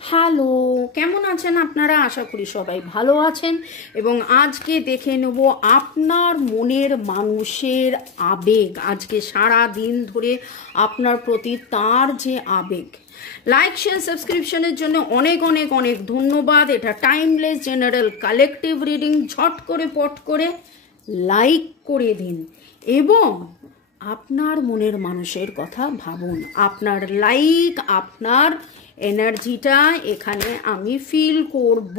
Hello, কেমন আছেন আপনারা? আশা করি সবাই ভালো আছেন। এবং আজকে দেখে নেব আপনার মনের মানুষের আবেগ। আজকে সারা দিন ধরে আপনার প্রতি তার যে আবেগ। লাইক শেয়ার সাবস্ক্রিপশনের জন্য অনেক অনেক অনেক ধন্যবাদ। এটা টাইমলেস জেনারেল কালেকটিভ রিডিং। ঝট করে পট করে লাইক করে দিন এবং আপনার মনের মানুষের কথা ভাবুন। আপনার লাইক, আপনার এনার্জিটা এখানে আমি ফিল করব।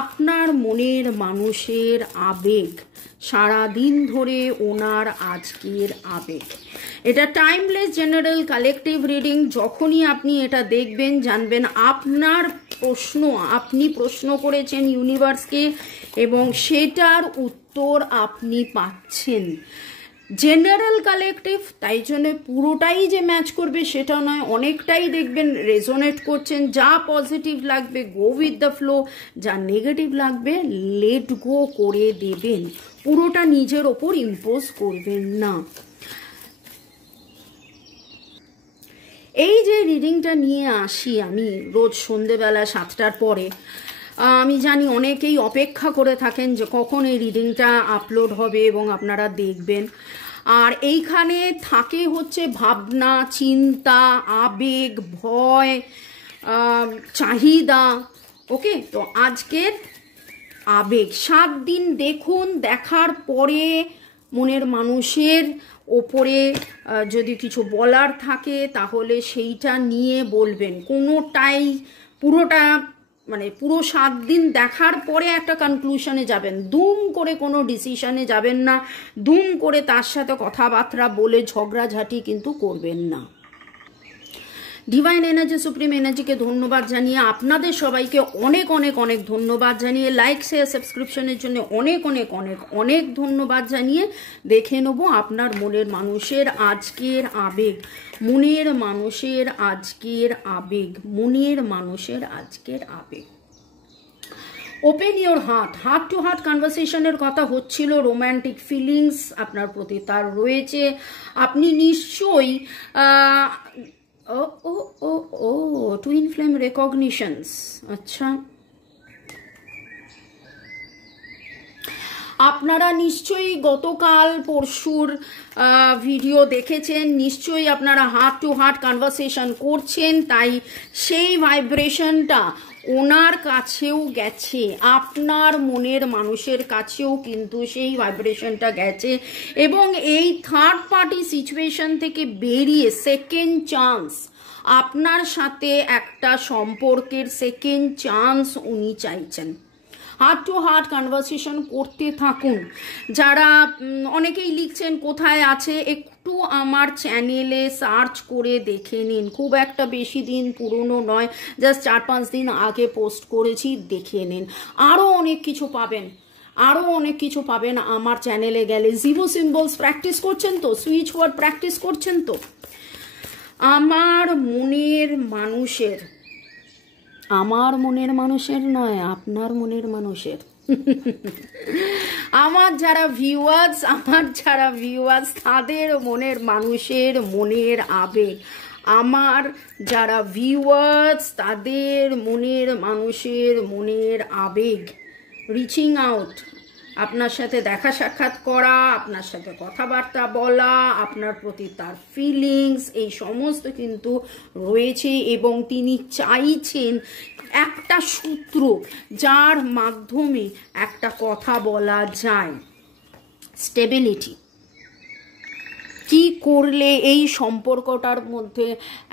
আপনার মনের মানুষের আবেগ, সারা দিন ধরে ওনার আজকের আবেগ। এটা টাইমলেস জেনারেল কালেকটিভ রিডিং। যখনই আপনি এটা দেখবেন জানবেন আপনার প্রশ্ন, আপনি প্রশ্ন করেছেন ইউনিভার্সকে এবং সেটার উত্তর আপনি পাচ্ছেন। জেনারেল কালেকটিভ, তাই জন্য পুরোটাই যে ম্যাচ করবে সেটা নয়, অনেকটাই দেখবেন রেজোনেট করছেন। যা পজিটিভ লাগবে গো উইথ দ্য ফ্লো, যা নেগেটিভ লাগবে লেট গো করে দেবেন। পুরোটা নিজের ওপর ইম্পোজ করবেন না। এই যে রিডিংটা নিয়ে আসি আমি রোজ সন্ধেবেলা 7টার পরে, আমি জানি অনেকেই অপেক্ষা করে থাকেন যে কখন এই রিডিংটা আপলোড হবে এবং আপনারা দেখবেন। আর এইখানে থাকে হচ্ছে ভাবনা, চিন্তা, আবেগ, ভয়, চাহিদা। ওকে, তো আজকের আবেগ 7 দিন দেখুন। দেখার পরে মনের মানুষের ওপরে যদি কিছু বলার থাকে তাহলে সেইটা নিয়ে বলবেন। কোনোটাই পুরোটা মানে পুরো 7 দিন দেখার পরে একটা কনক্লুশনে যাবেন। দুম করে কোনো ডিসিশনে যাবেন না। দুম করে তার সাথে কথাবার্তা বলে ঝগড়াঝাটি কিন্তু করবেন না। ডিভাইন এনার্জি, সুপ্রিম এনার্জিকে ধন্যবাদ জানিয়ে, আপনাদের সবাইকে অনেক অনেক অনেক ধন্যবাদ জানিয়ে, লাইক শেয়ার সাবস্ক্রিপশনের জন্য অনেক অনেক অনেক অনেক ধন্যবাদ জানিয়ে দেখে নেব আপনার মনের মানুষের আজকের আবেগ। মনের মানুষের আজকের আবেগ, মনের মানুষের আজকের আবেগ। Open your heart. Heart to heart কনভারসেশনের কথা হচ্ছিল। রোম্যান্টিক ফিলিংস আপনার প্রতি তার রয়েছে। আপনি নিশ্চয়ই ও ও ও ও টুইন ফ্লেম রেকগনিশনস। আচ্ছা, আপনারা নিশ্চয়ই গতকাল পরশুর ভিডিও দেখেছেন। নিশ্চয়ই আপনারা হার্ট টু হার্ট কনভারসেশন করছেন, তাই সেই ভাইব্রেশনটা ওনার কাছেও গেছে। আপনার মনের মানুষের কাছেও কিন্তু সেই ভাইব্রেশনটা গেছে এবং এই থার্ড পার্টি সিচুয়েশন থেকে বেরিয়ে সেকেন্ড চান্স, আপনার সাথে একটা সম্পর্কের সেকেন্ড চান্স উনি চাইছেন। হার্ট টু হার্ট কনভারসেশন করতে থাকুন। যারা অনেকেই লিখছেন কোথায় আছে, একটু আমার চ্যানেলে সার্চ করে দেখে নিন। খুব একটা বেশি দিন পুরনো নয়, জাস্ট 4-5 দিন আগে পোস্ট করেছি, দেখে নিন। আরও অনেক কিছু পাবেন, আরও অনেক কিছু পাবেন আমার চ্যানেলে গেলে। জিরো সিম্বলস প্র্যাকটিস করছেন তো, সুইচ ওয়ার্ড প্র্যাকটিস করছেন তো। আমার মনের মানুষের, আমার মনের মানুষের নয়, আপনার মনের মানুষের। আমার যারা ভিউয়ার্স তাদের মনের মানুষের মনের আবেগ। আমার যারা ভিউয়ার্স তাদের মনের মানুষের মনের আবেগ। রিচিং আউট, আপনার সাথে দেখা সাক্ষাৎ করা, আপনার সাথে কথাবার্তা বলা, আপনার প্রতি তার ফিলিংস, এই সমস্ত কিন্তু রয়েছে এবং তিনি চাইছেন একটা সূত্র যার মাধ্যমে একটা কথা বলা যায়। স্টেবিলিটি, কি করলে এই সম্পর্কটার মধ্যে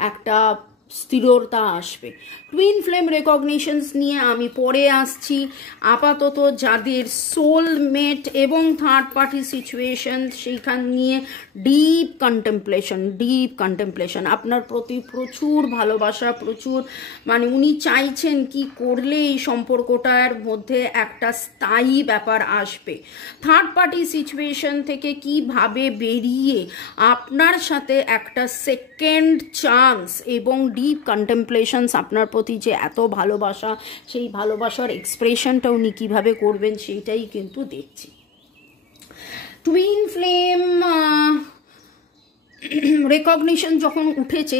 একটা স্থিরতা আসবে। টুইন ফ্লেম রেকগনিশনস নিয়ে আমি পরে আসছি। আপাতত যাদের সোলমেট এবং থার্ড পার্টি সিচুয়েশন, সেইখান নিয়ে ডিপ কন্টেম্পলেশন। আপনার প্রতি প্রচুর ভালোবাসা, প্রচুর মানে উনি চাইছেন কি করলে এই সম্পর্কটার মধ্যে একটা স্থায়ী ব্যাপার আসবে। থার্ড পার্টি সিচুয়েশন থেকে কিভাবে বেরিয়ে আপনার সাথে একটা সেকেন্ড চান্স এবং ডিপ কন্টেম্পলেশনস, আপনার প্রতি যে এত ভালোবাসা, সেই ভালোবাসার এক্সপ্রেশনটা উনি কীভাবে করবেন সেইটাই কিন্তু দেখছি। টুইন ফ্লেম রেকগনিশন যখন উঠেছে,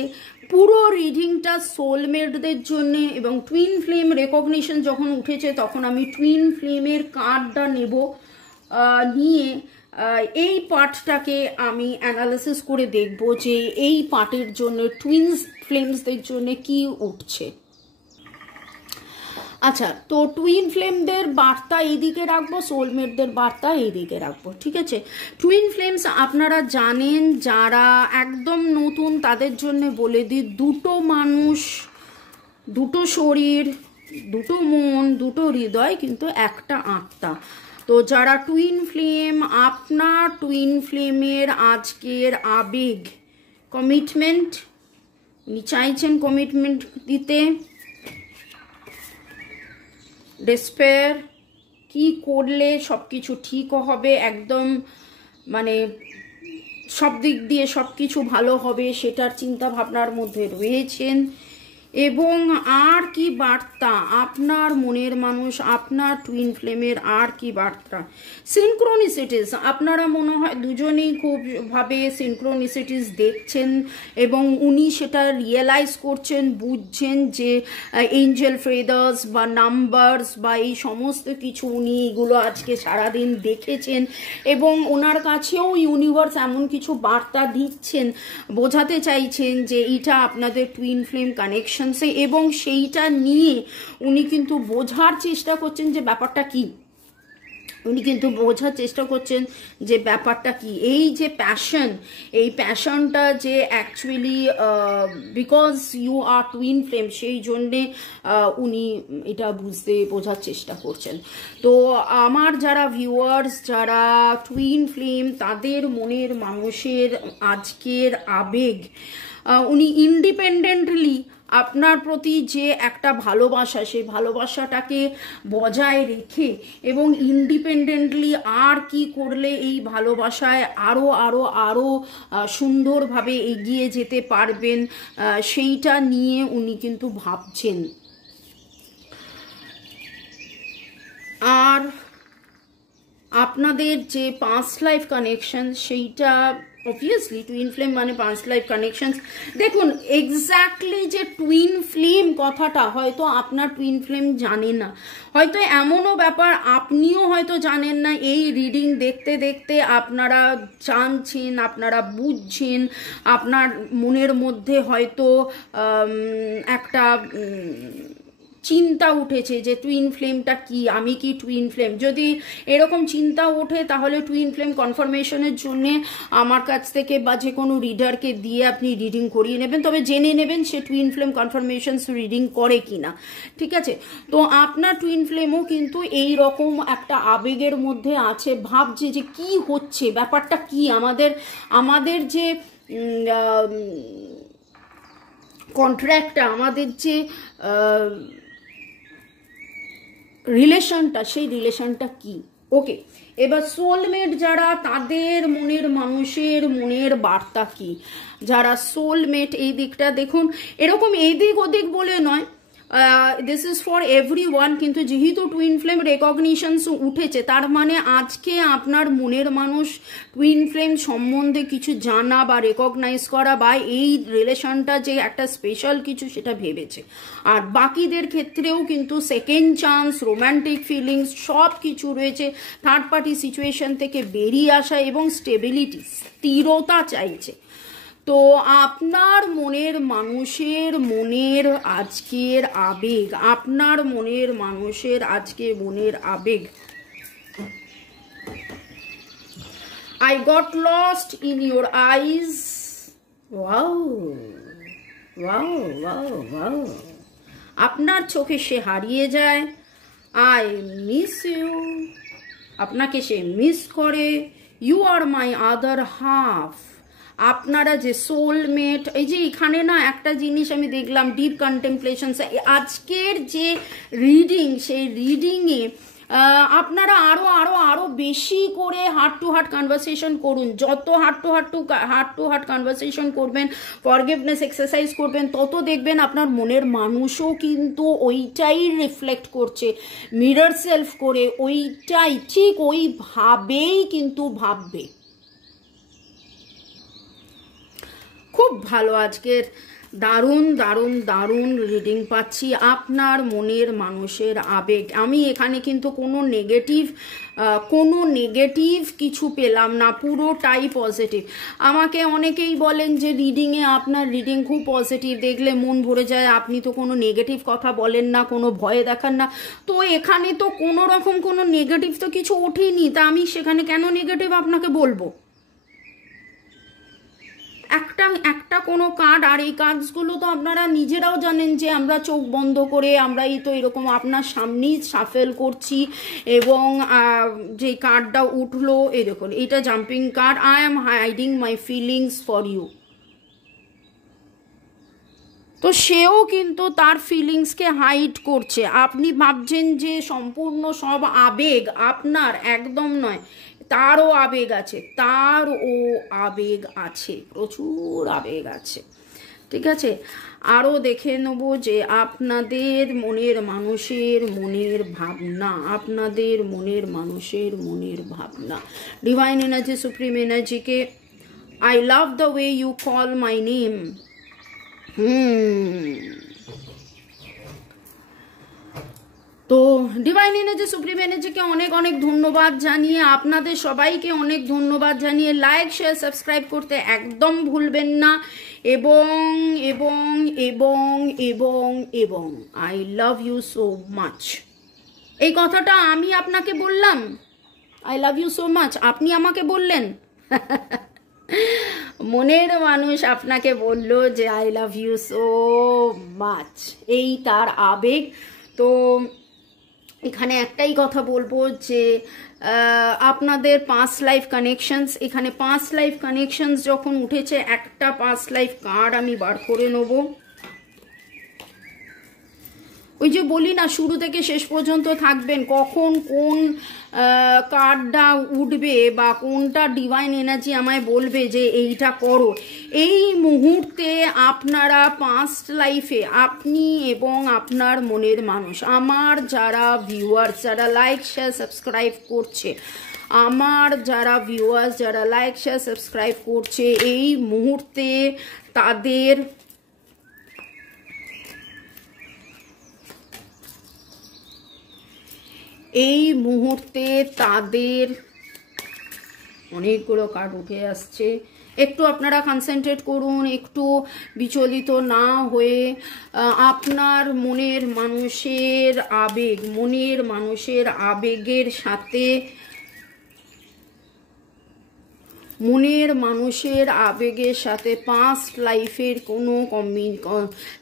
পুরো রিডিংটা সোলমেটদের জন্য। এবং টুইন ফ্লেম রেকগনিশন যখন উঠেছে তখন আমি টুইন ফ্লেমের কার্ডটা নেব, নিয়ে এই পার্টটাকে আমি অ্যানালিসিস করে দেখব যে এই পার্টের জন্য টুইনস ফ্লেমসদের জন্য কি উঠছে। আচ্ছা, তো টুইন ফ্লেমদের বার্তা এইদিকে রাখবো, সোলমেটদের বার্তা এইদিকে রাখবো, ঠিক আছে। টুইন ফ্লেমস আপনারা জানেন, যারা একদম নতুন তাদের জন্য বলে দিই, দুটো মানুষ, দুটো শরীর, দুটো মন, দুটো হৃদয়, কিন্তু একটা আত্মা। তো যারা টুইন ফ্লেম, আপনার টুইন ফ্লেমের আজকের আবেগ, কমিটমেন্ট, উনি চাইছেন কমিটমেন্ট দিতে, ডেসপেয়ার, কি করলে সব কিছু ঠিক হবে, একদম মানে সব দিক দিয়ে সব কিছু ভালো হবে সেটার চিন্তা ভাবনার মধ্যে রয়েছেন। এবং আর কি বার্তা আপনার মনের মানুষ, আপনার টুইন ফ্লেমের আর কি বার্তা? সিনক্রোনিসিটিস, আপনারা মনে হয় দুজনেই খুব ভাবে সিনক্রোনিসিটিস দেখছেন এবং উনি সেটা রিয়েলাইজ করছেন, বুঝছেন যে এঞ্জেল ফেদার্স বা নাম্বারস বা এই সমস্ত কিছু উনি এগুলো আজকে সারাদিন দেখেছেন এবং ওনার কাছেও ইউনিভার্স এমন কিছু বার্তা দিচ্ছেন, বোঝাতে চাইছেন যে এটা আপনাদের টুইন ফ্লেম কানেকশন, এবং সেইটা নিয়ে উনি কিন্তু বোঝার চেষ্টা করছেন যে ব্যাপারটা কি, উনি কিন্তু বোঝার চেষ্টা করছেন যে ব্যাপারটা কি। এই যে প্যাশন, এই প্যাশনটা যে actually because you are twin flame, সেই জন্যে উনি এটা বোঝার চেষ্টা করছেন। তো আমার যারা ভিউয়ার্স, যারা টুইন ফ্লেম, তাদের মনের মানুষের আজকের আবেগ, উনি ইন্ডিপেন্ডেন্টলি আপনার প্রতি যে একটা ভালোবাসা, সেই ভালোবাসাটাকে বজায় রেখে এবং ইন্ডিপেন্ডেন্টলি আর কি করলে এই ভালোবাসায় আরও আরও আরও সুন্দরভাবে এগিয়ে যেতে পারবেন, সেইটা নিয়ে উনি কিন্তু ভাবছেন। আর আপনাদের যে পাস্ট লাইফ কানেকশন, সেইটা অবভিয়াসলি টুইন ফ্লেম মানে পাস্ট লাইফ কানেকশনস। দেখুন, এক্স্যাক্টলি যে টুইন ফ্লেম কথাটা হয়তো আপনার টুইন ফ্লেম জানে না, হয়তো এমনও ব্যাপার আপনিও হয়তো জানেন না। এই রিডিং দেখতে দেখতে আপনারা জানছেন, আপনারা বুঝছেন, আপনার মনের মধ্যে হয়তো একটা চিন্তা উঠেছে যে টুইন ফ্লেমটা কি, আমি কি টুইন ফ্লেম। যদি এরকম চিন্তা ওঠে তাহলে টুইন ফ্লেম কনফার্মেশনের জন্য আমার কাছ থেকে বা যে কোনো রিডারকে দিয়ে আপনি রিডিং করিয়ে নেবেন, তবে জেনে নেবেন সে টুইন ফ্লেম কনফার্মেশনস রিডিং করে কিনা, ঠিক আছে। তো আপনার টুইন ফ্লেমও কিন্তু এই রকম একটা আবেগের মধ্যে আছে, ভাবছে যে কি হচ্ছে, ব্যাপারটা কি, আমাদের যে কন্ট্রাক্টটা, আমাদের যে রিলেশনটা, সেই রিলেশনটা কি। ওকে, এবার সোলমেট যারা, তাদের মনের মানুষের মনের বার্তা কি। যারা সোলমেট, এই দিকটা দেখুন, এরকম এদিক ওদিক বলে নয়, this is for every one. কিন্তু যেহেতু টুইন ফ্লেম রেকগনিশনস উঠেছে, তার মানে আজকে আপনার মনের মানুষ টুইন ফ্লেম সম্বন্ধে কিছু জানা বা রেকগনাইজ করা বা এই রিলেশনটা যে একটা স্পেশাল কিছু, সেটা ভেবেছে। আর বাকিদের ক্ষেত্রেও কিন্তু সেকেন্ড চান্স, রোম্যান্টিক ফিলিংস সব কিছু রয়েছে। থার্ড পার্টি সিচুয়েশন থেকে বেরিয়ে আসা এবং স্টেবিলিটি, স্থিরতা চাইছে। তো আপনার মনের মানুষের মনের আজকের আবেগ, আপনার মনের মানুষের আজকে মনের আবেগ, I got lost in your eyes. Wow, wow, wow, wow. আপনার চোখে সে হারিয়ে যায়। I miss you. আপনাকে সে মিস করে। You are my other half. আপনারা যে সোলমেট, এই যে এখানে না একটা জিনিস আমি দেখলাম, ডিপ কন্টেমপ্লেশনস। আজকের যে রিডিং, সেই রিডিংয়ে আপনারা আরো আরো আরো বেশি করে হার্ট টু হার্ট কনভারসেশন করুন। যত হার্ট টু হার্ট কনভারসেশন করবেন, ফরগিভনেস এক্সারসাইজ করবেন, তত দেখবেন আপনার মনের মানুষও কিন্তু ওইটাই রিফ্লেক্ট করছে, মিরর সেলফ করে ওইটাই, ঠিক ওইভাবেই কিন্তু ভাববে। খুব ভালো আজকের দারুণ দারুণ দারুণ রিডিং পাচ্ছি। আপনার মনের মানুষের আবেগ, আমি এখানে কিন্তু কোনো নেগেটিভ কিছু পেলাম না, পুরোটাই পজিটিভ। আমাকে অনেকেই বলেন যে রিডিংয়ে আপনার রিডিং খুব পজিটিভ, দেখলে মন ভরে যায়, আপনি তো কোনো নেগেটিভ কথা বলেন না, কোনো ভয় দেখান না। তো এখানে তো কোনো রকম কোনো নেগেটিভ তো কিছু ওঠেনি, তা আমি সেখানে কেন নেগেটিভ আপনাকে বলবো? একটা কোনো কার্ড, আর এই কার্ডসগুলো তো আপনারা নিজেরাও জানেন যে আমরা চোখ বন্ধ করে আমরা এই তো এরকম আপনার সামনেই শাফেল করছি, এবং যে কার্ডটা উঠলো এই দেখুন, এটা jumping card, I am hiding my feelings for you. তো সেও কিন্তু তার ফিলিংসকে হাইড করছে। আপনি ভাবছেন যে সম্পূর্ণ সব আবেগ আপনার, একদম নয়, তারও আবেগ আছে, প্রচুর আবেগ আছে। ঠিক আছে, আরও দেখে নেব যে আপনাদের মনের মনের ভাবনা, ডিভাইন এনার্জি, সুপ্রিম এনার্জিকে, I love the way you call my name. তো ডিভাইন এনার্জি, সুপ্রিম এনার্জিকে অনেক অনেক ধন্যবাদ জানিয়ে, আপনাদের সবাইকে অনেক ধন্যবাদ জানিয়ে লাইক শেয়ার সাবস্ক্রাইব করতে একদম ভুলবেন না। এবং এবং এবং এবং এবং I love you so much, এই কথাটা আমি আপনাকে বললাম, I love you so much, আপনি আমাকে বললেন। মনের মানুষ আপনাকে বলল যে I love you so much, এই তার আবেগ। তো এখানে একটাই কথা বলবো যে আপনাদের 5 লাইফ কানেকশনস, এখানে 5 লাইফ কানেকশনস যখন উঠেছে, একটা 5 লাইফ কার্ড আমি বার করে নেব। ওই যে বলি না, শুরু থেকে শেষ পর্যন্ত থাকবেন, কখন কোন কার্ডটা উঠবে বা কোনটা ডিভাইন এনার্জি আমায় বলবে যে এইটা করো। এই মুহূর্তে আপনারা পাস্ট লাইফে, আপনি এবং আপনার মনের মানুষ, আমার যারা ভিউয়ার্স, যারা লাইক শেয়ার সাবস্ক্রাইব করছে, যারা লাইক শেয়ার সাবস্ক্রাইব করছে, এই মুহূর্তে তাদের অনেকগুলো কার্ড উঠে আসছে। একটু আপনারা কনসেন্ট্রেট করুন, একটু বিচলিত না হয়ে আপনার মনের মানুষের আবেগের সাথে, পাস্ট লাইফের কোনো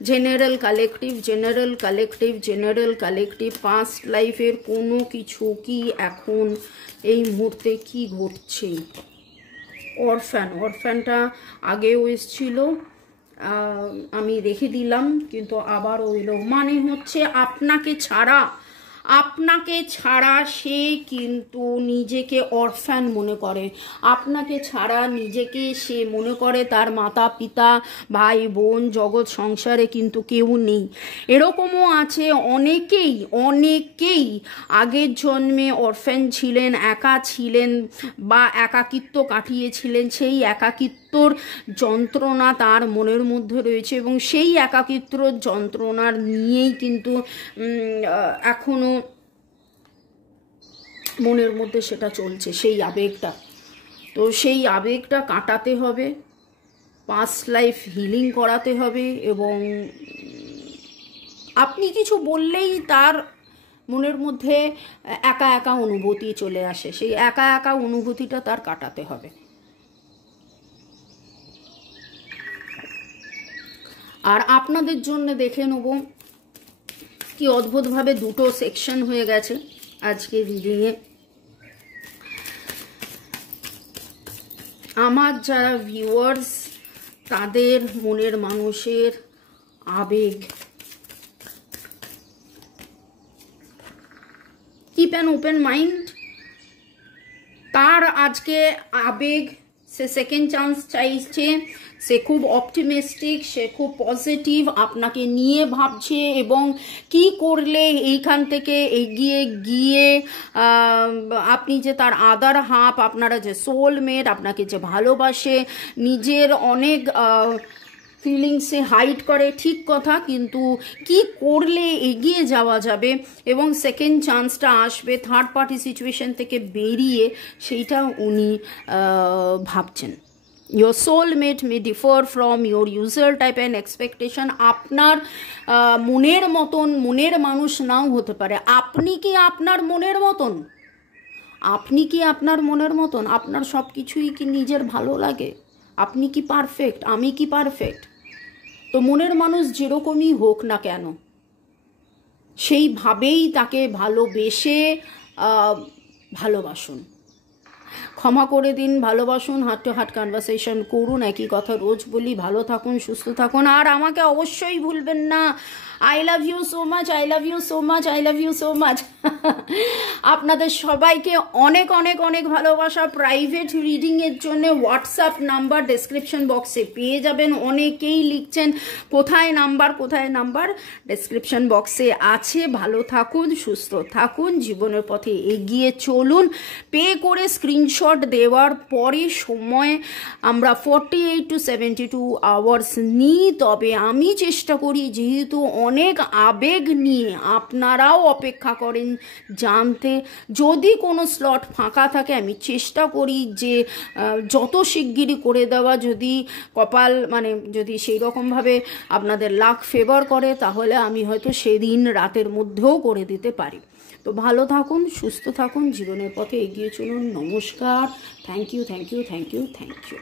জেনারেল কালেকটিভ পাস্ট লাইফের কোনো কিছু কি এখন এই মুহূর্তে কি ঘটছে। অরফ্যানটা আগেও এসেছিল, আমি রেখে দিলাম, কিন্তু আবার ওইলো, মানে হচ্ছে আপনাকে ছাড়া সে কিন্তু নিজেকে অরফ্যান মনে করে, আপনাকে ছাড়া নিজেকে সে মনে করে তার মাতা পিতা ভাই বোন জগৎ সংসারে কিন্তু কেউ নেই। এরকমও আছে অনেকেই আগের জন্মে অরফ্যান ছিলেন, একা ছিলেন বা একাকিত্ব কাটিয়েছিলেন, সেই একাকিত্বর যন্ত্রণা তার মনের মধ্যে রয়েছে, এবং সেই একাকিত্বর যন্ত্রণার নিয়েই কিন্তু এখনো মনের মধ্যে সেটা চলছে, সেই আবেগটা। তো সেই আবেগটা কাটাতে হবে, পাস্ট লাইফ হিলিং করাতে হবে, এবং আপনি কিছু বললেই তার মনের মধ্যে একা একা অনুভূতি চলে আসে, সেই একা একা অনুভূতিটা তার কাটাতে হবে। আর আপনাদের জন্য দেখে নেব কি অদ্ভুতভাবে দুটো সেকশন হয়ে গেছে আজকে রিডিংয়ে। আমার যারা ভিউয়ার্স, তাদের মনের মানুষের আবেগ, কিপ অ্যান ওপেন মাইন্ড, তার আজকে আবেগ, সে সেকেন্ড চান্স চাইছে, সে খুব অপটিমিস্টিক, সে খুব পজিটিভ, আপনাকে নিয়ে ভাবছে, এবং কি করলে এইখান থেকে এগিয়ে গিয়ে আপনি যে তার আদার হাফ, আপনারা যে সোলমেট, আপনাকে যে ভালোবাসে, নিজের অনেক ফিলিংসে হাইড করে, ঠিক কথা, কিন্তু কি করলে এগিয়ে যাওয়া যাবে এবং সেকেন্ড চান্সটা আসবে থার্ড পার্টি সিচুয়েশন থেকে বেরিয়ে, সেইটা উনি ভাবছেন। Your soulmate may differ from your usual type and expectation. আপনার মনের মতন মনের মানুষ নাও হতে পারে। আপনি কি আপনার মনের মতন? আপনি কি আপনার মনের মতন? আপনার সব কিছুই কি নিজের ভালো লাগে? আপনি কি পারফেক্ট? আমি কি পারফেক্ট? তো মনের মানুষ যেরকমই হোক না কেন, সেইভাবেই তাকে ভালোবেসে ভালোবাসুন, ক্ষমা করে দিন, ভালোবাসুন, হার্ট টু হার্ট কনভারসেশন করুন। একই কথা রোজ বলি, ভালো থাকুন, সুস্থ থাকুন, আর আমাকে অবশ্যই ভুলবেন না। I love you so much, I love you so much, I love you so much. আপনাদের সবাইকে অনেক অনেক অনেক ভালোবাসা। প্রাইভেট রিডিংয়ের জন্য হোয়াটসঅ্যাপ নাম্বার ডেসক্রিপশন বক্সে পেয়ে যাবেন। অনেকেই লিখছেন কোথায় নাম্বার, কোথায় নাম্বার, ডেসক্রিপশন বক্সে আছে। ভালো থাকুন, সুস্থ থাকুন, জীবনের পথে এগিয়ে চলুন। পে করে স্ক্রিনশট দেওয়ার পরে সময় আমরা 48 to 72 আওয়ার্স নিই। তবে আমি চেষ্টা করি, যেহেতু অনেক আবেগ নিয়ে আপনারাও অপেক্ষা করেন জানতে, যদি কোনো স্লট ফাঁকা থাকে আমি চেষ্টা করি যে যত শিগগিরই করে দেওয়া। যদি কপাল যদি সেই রকমভাবে আপনাদের লাক ফেভার করে, তাহলে আমি হয়তো সেদিন রাতের মধ্যেও করে দিতে পারি। তো ভালো থাকুন, সুস্থ থাকুন, জীবনের পথে এগিয়ে চলুন। নমস্কার, thank you, thank you, thank you, thank you.